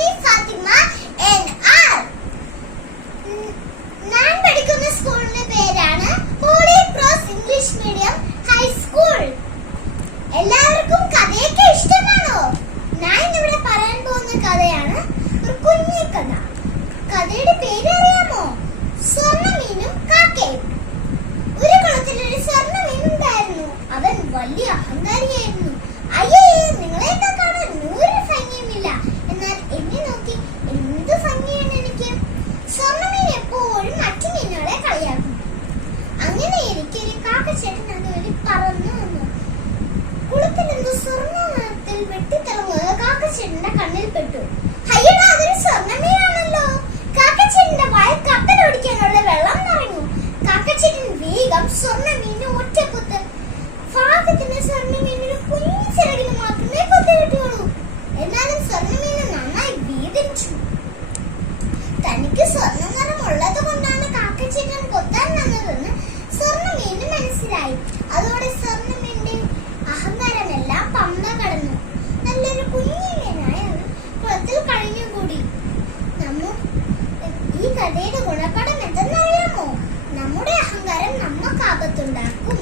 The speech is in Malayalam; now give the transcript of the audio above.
me Fatima NR. ഞാൻ പഠിക്കുന്ന സ്കൂളിന്റെ പേരാണ് Holy Cross English medium high school. എല്ലാവർക്കും കഥയൊക്കെ ഇഷ്ടമാണോ? ഞാൻ ഇവിടെ പറയാൻ പോകുന്ന കഥയാണ് ഒരു കുഞ്ഞി കഥ. കഥയുടെ പേര് അറിയാമോ? സ്വർണ്ണമീനും കാക്കയും. ഒരു കുളത്തിൽ ഒരു സ്വർണ്ണമീൻ ഉണ്ടായിരുന്നു. അവൻ വലിയ അഹങ്കാരിയായിരുന്നു. അയ്യേ, നിങ്ങളെ കാണാൻ ഒരു ഭംഗിയുമില്ല, എന്നാൽ എന്നെ നോക്കി എന്ത് ഭംഗിയാണ് എനിക്ക്. സ്വർണ്ണമീൻ എപ്പോഴും മറ്റു മീനുകളെ കളിയാക്കും. അങ്ങനെ എനിക്കൊരു കാക്കച്ചേട്ടൻ അതുവഴി പറന്നു വന്നു. കുളത്തിൽ എന്തോ സ്വർണ്ണ നിറത്തിൽ വെട്ടിത്തിളങ്ങുന്നത് കാക്കച്ചേട്ടന്റെ കണ്ണിൽ പെട്ടു. അയ്യടാ, അതൊരു സ്വർണ്ണമീനാണല്ലോ. കാക്കച്ചേട്ടന്റെ വായ കപ്പലോടിക്കാനുള്ള വെള്ളം നിറഞ്ഞു. കാക്കച്ചേട്ടൻ വേഗം സ്വർണ്ണമീനെ ഒറ്റക്കുത്ത്. ഭാഗ്യത്തിന് സ്വർണ്ണമീനിന് കുഞ്ഞു ചിറകിന് മാത്രമേ കൊത്തി കിട്ടുകയുള്ളൂ. എന്നാലും സ്വർണ്ണമീന് നന്നായി വേദനിച്ചു. തനിക്ക് സ്വർണ്ണ നിറം ഉള്ളത് കൊണ്ടാണ് കാക്കച്ചേട്ടൻ കൊത്താൻ വന്നതെന്ന് സ്വർണ്ണമീന് മനസ്സിലായി. അതോടെ സ്വർണ്ണമീന്റെ അഹങ്കാരമെല്ലാം പമ്പ കടന്നു. നല്ലൊരു കുഞ്ഞിമീനായി അവൻ കുളത്തിൽ കഴിഞ്ഞുകൂടി. ഈ കഥയുടെ ഗുണപാഠം എന്തെന്നറിയാമോ? നമ്മുടെ അഹങ്കാരം നമുക്ക് ആപത്തുണ്ടാക്കും.